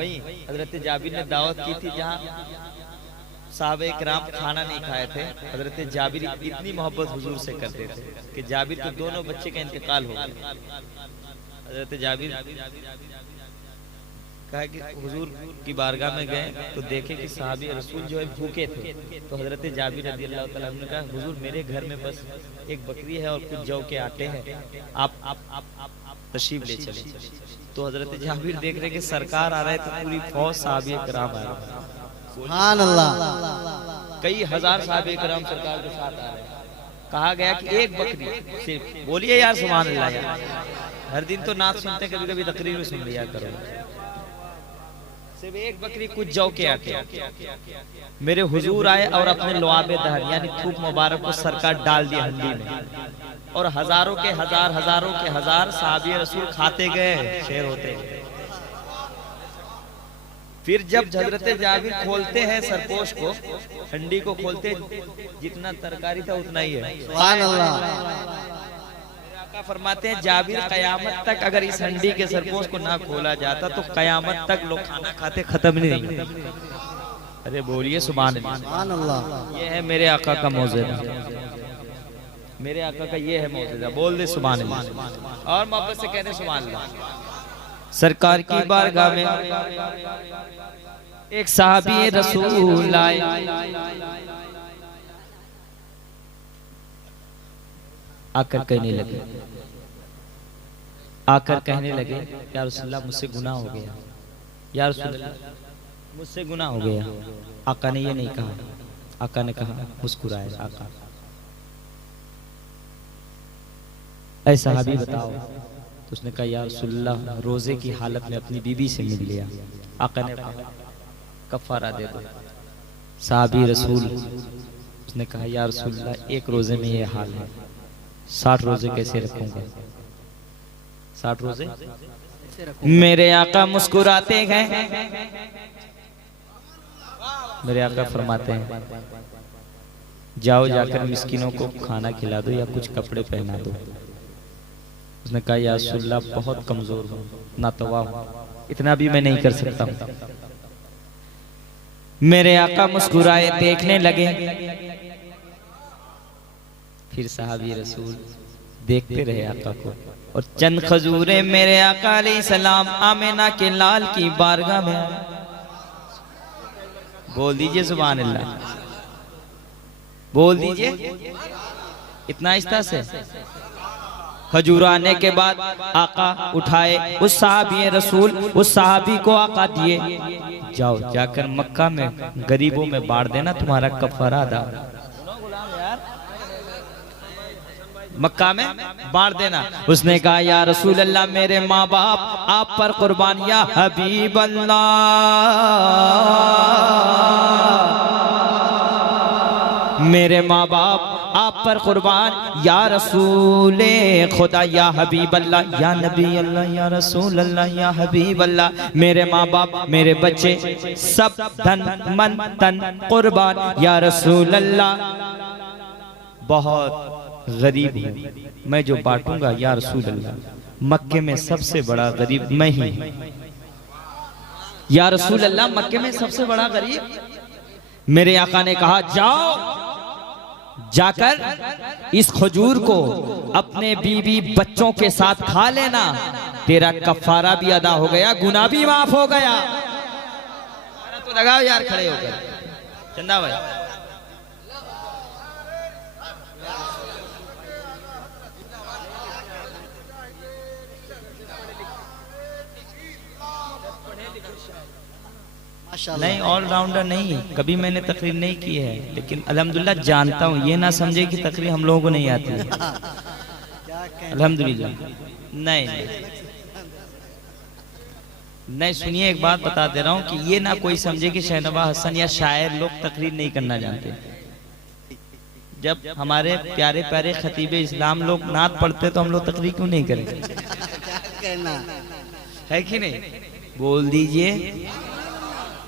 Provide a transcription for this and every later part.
वही हजरत जाबिर ने दावत की थी जहाँ साहबे इकराम खाना नहीं खाए थे। हजरत जाबिर इतनी मोहब्बत हुजूर से करते थे कि जाबिर के दोनों बच्चे का इंतकाल हो गया। हजरत जाबिर कहा कि हुजूर की बारगाह में गए तो देखे कि साहबी रसूल जो है भूखे थे। तो हजरत जाबिर रज़ी अल्लाह तआला अन्हु ने कहा हुजूर मेरे घर में बस एक बकरी है और कुछ जौ के आटे हैं, आप तशरीफ ले चले। तो हजरत जाबिर देख रहे कि सरकार आ रहे तो पूरी फौज साहबी इकराम आ रहे, सुभान अल्लाह, कई हजार साहबी इकराम सरकार के साथ आ रहे। कहा गया कि एक बकरी सिर्फ, बोलिए यार सुभान अल्लाह यार, हर दिन तो नात सुनते, कभी कभी तकरीर में सुन लिया करो। सिर्फ एक बकरी कुछ जौ के आटे। मेरे हुजूर आए और अपने लुआबे दहन यानी थूक मुबारक को सरकार डाल दिया हंडी में, और हजारों के हजार साहबी रसूल खाते गए, शेर होते गए। फिर जब हजरत जाबिर खोलते हैं सरपोश को, हंडी को खोलते, जितना तरकारी था उतना ही है। सुभान अल्लाह। फरमाते हैं जाबिर कयामत तक अगर इस हंडी के सरपोश को ना खोला जाता तो कयामत तक लोग खाना खाते खत्म नहीं। अरे बोलिए सुभान अल्लाह। ये है मेरे आका का मौजूदा, मेरे आका का ये है मौजूदा। बोल दे सुभान अल्लाह और मोहब्बत से कहते सुभान अल्लाह। सरकार की बारगाह में एक साहबी रसूल आए, आकर कहने लगे या रसूलल्लाह मुझसे गुनाह हो गया, या रसूलल्लाह मुझसे गुनाह हो गया। आका ने ये नहीं कहा, आका ने कहा मुस्कुराए, आका ऐ सहाबी बताओ। तो उसने कहा या रसूलल्लाह रोजे की हालत में अपनी बीवी से मिल लिया। आका ने कहा कफारा दे दो। सहाबी रसूल उसने कहा या रसूलल्लाह एक रोजे में ये हाल है, 60 रोजे कैसे रखूंगा? 60 रोजे? मेरे आका मुस्कुराते हैं, मेरे आका फरमाते हैं जाओ जाकर मिस्किनों को खाना खिला दो या कुछ कपड़े पहना दो। उसने कहा या रसूलल्लाह बहुत कमजोर हूँ, नातवा हूँ, इतना भी मैं नहीं कर सकता हूँ। मेरे आका मुस्कुराए, देखने लगे। फिर साहबी रसूल देखते रहे आका को, और चंद खजूरें मेरे आका अलैहिस्सलाम आमिना के लाल की बारगाह में। बोल दीजिए सुभान अल्लाह, बोल दीजिए इतना आहिस्ता से। खजूर आने के बाद आका उठाए उस साहबी रसूल, उस साहबी को आका दिए, जाओ जाकर मक्का में गरीबों में बांट देना, तुम्हारा कफारा अदा, मक्का में बांट देना। उसने कहा या रसूल अल्लाह मेरे माँ बाप आप पर कुर्बान, या हबीब अल्लाह मेरे माँ बाप आप पर कुर्बान, या रसूल खुदा, या हबीब अल्लाह, या नबी अल्लाह, या रसूल अल्लाह, या हबीब अल्लाह। मेरे माँ बाप, मेरे बच्चे, सब धन मन तन कुर्बान, या रसूल अल्लाह। बहुत गरीब हूँ मैं, जो बांटूंगा या रसूल अल्लाह, मक्के में सबसे बड़ा गरीब मैं ही, या रसूल अल्लाह मक्के में सबसे बड़ा गरीब। मेरे आका ने कहा जाओ जाकर इस खजूर को अपने बीवी बच्चों के साथ खा लेना, तेरा कफारा भी अदा हो गया, गुनाह भी माफ हो गया। तो लगाओ यार खड़े होकर चंदा भाई। नहीं ऑलराउंडर नहीं, कभी मैंने तकरीर नहीं की है, लेकिन अल्हम्दुलिल्लाह जानता हूँ। ये ना समझे कि तकरीर हम लोगों को नहीं आती है, अल्हम्दुलिल्लाह। नहीं नहीं सुनिए एक बात बता दे रहा हूँ कि ये ना कोई समझे कि शहनवाज हसन या शायर लोग तकरीर नहीं करना जानते। जब हमारे प्यारे प्यारे खतीब इस्लाम लोग नात पढ़ते तो हम लोग तकरीर क्यों नहीं करेंगे? है कि नहीं? बोल दीजिए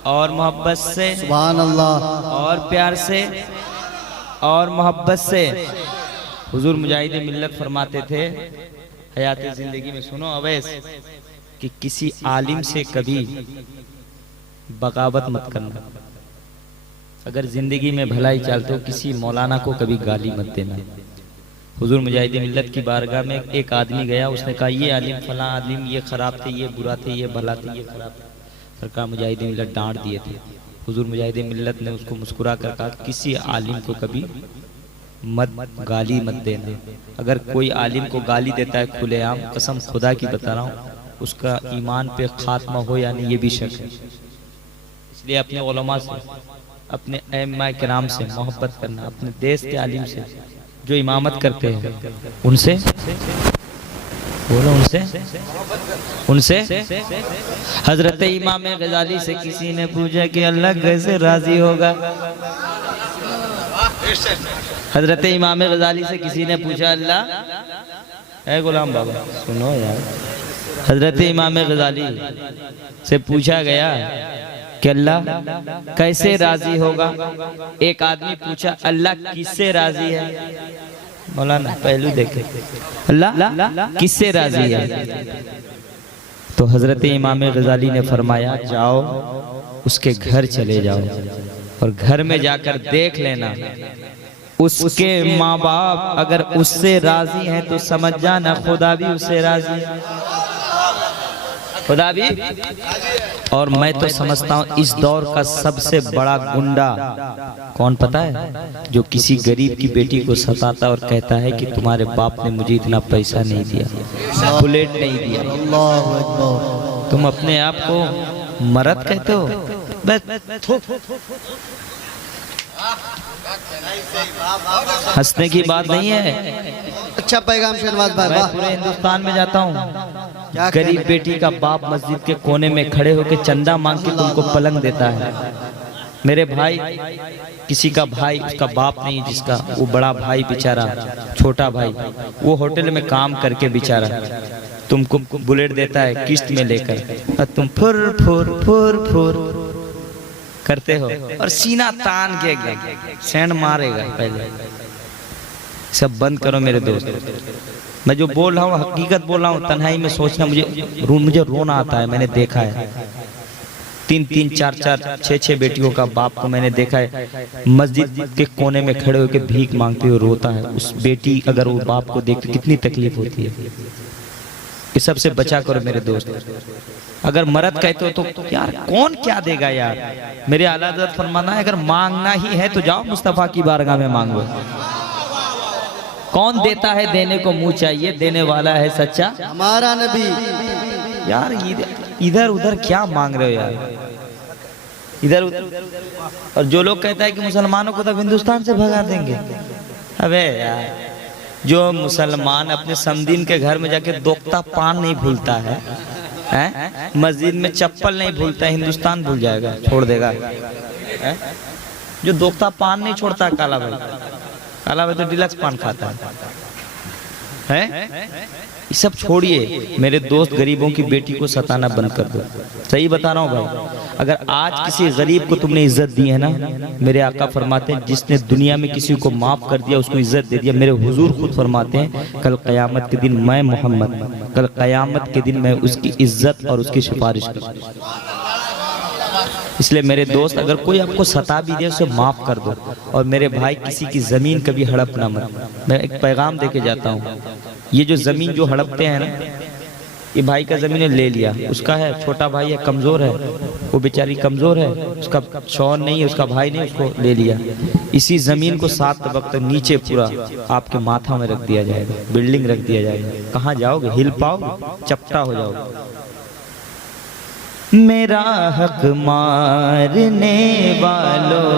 और मोहब्बत से सुभान अल्लाह, और प्यार से और मोहब्बत से। हुजूर मुजाहिद मिल्लत फरमाते थे हयात जिंदगी में, सुनो अवैस, कि किसी आलिम से कभी बगावत मत करना। अगर जिंदगी में भलाई चाहते हो किसी मौलाना को कभी गाली मत देना। हुजूर मुजाहिदीन मिल्लत की बारगाह में एक आदमी गया, उसने कहा ये आलिम फलां आलिम ये खराब थे, ये बुरा थे, ये भला थे, ये खराब थे। सरकार मुजाहिदीन मिल्लत डांट दिए थे। हुजूर मुजाहिदीन मिल्लत ने उसको मुस्कुरा कर कहा किसी आलिम को कभी मत गाली मत देना। अगर कोई आलिम को गाली देता है खुलेआम, कसम खुदा की बता रहा हूँ, उसका ईमान पे खात्मा हो या नहीं ये भी शक है। इसलिए अपने उलमा से, अपने अइम्मा किराम से मोहब्बत करना, अपने देश के आलिम से जो इमामत करते हैं उनसे बोलो, उनसे हजरत इमाम गजाली से किसी ने पूछा कि अल्लाह कैसे राजी होगा। हजरत इमाम गजाली से किसी ने पूछा अल्लाह, ए गुलाम बाबा सुनो यार, हजरत इमाम गजाली से पूछा गया कि अल्लाह कैसे राजी होगा। एक आदमी पूछा अल्लाह किससे राजी है। मौलाना पहलू देखे, अल्लाह किससे राजी है। तो हजरत इमाम गजाली ने फरमाया जाओ उसके घर चले जाओ और घर में जाकर देख लेना उसके माँ बाप अगर उससे राजी हैं तो समझ जाना खुदा भी उससे राजी है, खुदा भी। और मैं तो समझता हूँ इस दौर का सबसे बड़ा गुंडा कौन पता है? जो किसी गरीब की बेटी को सताता और कहता है कि तुम्हारे बाप ने मुझे इतना पैसा नहीं दिया, बुलेट नहीं दिया। तुम अपने आप को मर्द कहते हो? हंसने की बात नहीं है। अच्छा पैगाम शहनवाज भाई। मैं पूरे हिंदुस्तान में जाता हूँ, गरीब बेटी का बाप मस्जिद के कोने में खड़े होकर चंदा मांग के तुमको पलंग देता है। मेरे भाई, किसी का भाई उसका बाप नहीं, जिसका वो बड़ा भाई बेचारा, छोटा भाई, वो होटल में काम करके बेचारा तुमको बुलेट देता है किस्त में लेकर, और तुम फुर फुर फुर फुर करते हो और सीना तान के एकदम सैंड मारेगा। पहले सब बंद करो मेरे दोस्त। मैं जो बोल रहा हूँ हकीकत बोल रहा हूँ, तन्हाई में सोचना मुझे रोना आता है। मैंने देखा है 3-3, 4-4, 6-6 बेटियों का बाप को मैंने देखा है मस्जिद के कोने में खड़े होकर भीख मांगते हुए रोता है। उस बेटी अगर वो बाप को देखती कितनी तकलीफ होती है। ये सबसे बचा करो मेरे दोस्त। अगर मर्द कहते हो तो यार कौन क्या देगा यार। मेरे आला हज़रत फरमाना है अगर मांगना ही है तो जाओ मुस्तफा की बारगाह में मांगो। कौन देता है देने को मुंह चाहिए, देने वाला है सच्चा हमारा नबी। यार इधर उधर क्या मांग रहे हो यार, इधर उधर। और जो लोग कहता है कि मुसलमानों को तो हिंदुस्तान से भगा देंगे, अबे यार जो मुसलमान अपने समदीन के घर में जाके दोख्ता पान नहीं भूलता है, मस्जिद में चप्पल नहीं भूलता है, हिंदुस्तान भूल जाएगा, छोड़ देगा है? जो दोख्ता पान नहीं छोड़ता काला भाई, काला भाई तो डिलक्स पान खाता है। ये सब छोड़िए मेरे दोस्त, गरीबों की बेटी को सताना बंद कर दो। सही बता रहा हूँ भाई। अगर आज किसी गरीब को तुमने इज्जत दी है ना, मेरे आका फरमाते हैं जिसने दुनिया में किसी को माफ कर दिया उसको इज्जत दे दिया। मेरे हुजूर खुद फरमाते हैं कल क़यामत के दिन मैं मोहम्मद, कल क़यामत के दिन मैं उसकी इज्जत और उसकी सिफारिश करूँ। इसलिए मेरे दोस्त अगर कोई आपको सता भी दे उसे माफ कर दो। और मेरे भाई किसी की जमीन कभी हड़प ना मत। मैं एक पैगाम देके जाता हूँ, ये जो जमीन जो हड़पते हैं ना, ये भाई का जमीन ले लिया, उसका है, छोटा भाई है, कमजोर है, वो बेचारी कमजोर है, उसका शौहर नहीं है, उसका भाई नहीं, उसको ले लिया। इसी जमीन को 7 तबक तक नीचे पूरा आपके माथा में रख दिया जाएगा, बिल्डिंग रख दिया जाएगा। कहाँ जाओगे? हिल पाओगे? चपटा हो जाओगे। मेरा हक मारने वालों